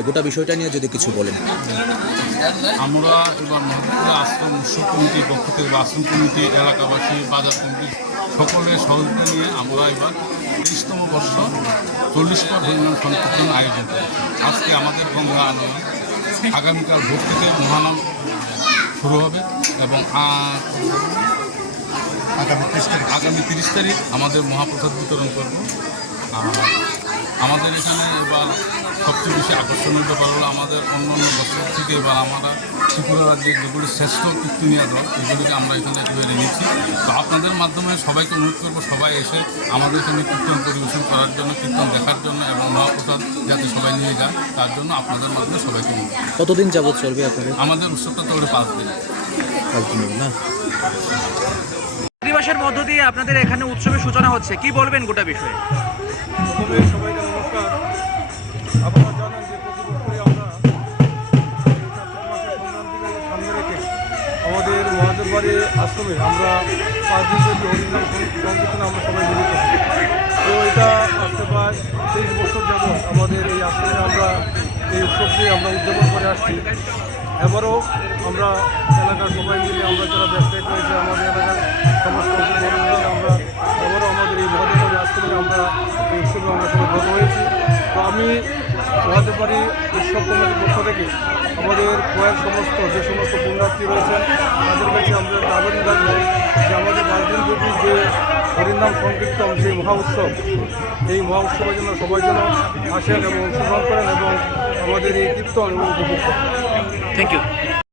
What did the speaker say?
সে গোটা বিষয়টা নিয়ে যদি কিছু বলেন। আমরা এবার মহাপুরা আশ্রম উৎসব কমিটির পক্ষ থেকে বা আশ্রম কমিটি এলাকাবাসী বাজার কমিটি সকলের সহযোগিতা নিয়ে আমরা এবার তেইশতম বর্ষ চল্লিশ পর হরিনাম সংকীর্তন আয়োজন করি আজকে আমাদের গঙ্গা আলোয় আগামীকাল ভোর থেকে মহানাম শুরু হবে এবং আগামী তিরিশ তারিখ আমাদের মহাপ্রসাদ বিতরণ করব। আর আমাদের এখানে এবার সবচেয়ে বেশি আকর্ষণীয় ব্যাপার হলো আমাদের অন্য অন্য বছর থেকে এবার আমরা ত্রিপুরা রাজ্যের যেগুলি শ্রেষ্ঠ কীর্তনীয় দল এগুলিকে আমরা এখানে তুলে এনেছি। তো আপনাদের মাধ্যমে সবাইকে অনুরোধ করব সবাই এসে আমাদের এখানে কীর্তন পরিবেশন করার জন্য কীর্তন দেখার জন্য এবং মহাপ্রসাদ যাতে সবাই নিয়ে যায় তার জন্য আপনাদের মাধ্যমে সবাইকে করব। কতদিন যাবৎ চলবে আপনাদের? আমাদের উৎসবটা তো পাঁচ দিন না? দিবসের মধ্য দিয়ে আপনাদের এখানে উৎসবের সূচনা হচ্ছে। কি বলবেন গোটা বিষয়ে? সবাইকে নমস্কার। আপনারা জানেন যে আমাদের মহাদেব আশ্রমে আমরা পাঁচ দিন ধরে হরিনাম সংকীর্তনে আমরা সবাই মিলিত। তো এটা আজকে প্রায় তেইশ বছর যাব আমাদের এই আশ্রমে আমরা এই উৎসবটি আমরা উদযাপন করে আসছি। এবারও আমরা এলাকার সবাই মিলে আমরা যারা ব্যবসায়িক রয়েছে, আমাদের এলাকার সমস্ত আমরা এবারও আমাদের এই মহাদেববাড়ি আশ্রমে আমরা এই উৎসবে আমরা সবাই হয়েছি তো আমি মহাদেববাড়ি উৎসব কমিটির পক্ষ থেকে আমাদের কোয়ের সমস্ত যে সমস্ত পুণ্যার্থী রয়েছেন তাদের কাছে আমরা আবেদন রাখব যে আমাদের পাঁচ দিন যদি যে হরিনাম সংকীর্তন যে মহা উৎসব এই মহা উৎসবের জন্য সবাই যেন আসেন এবং অংশগ্রহণ করেন এবং আমাদের এই কীর্তন এবং উপভোগ করেন থ্যাংক ইউ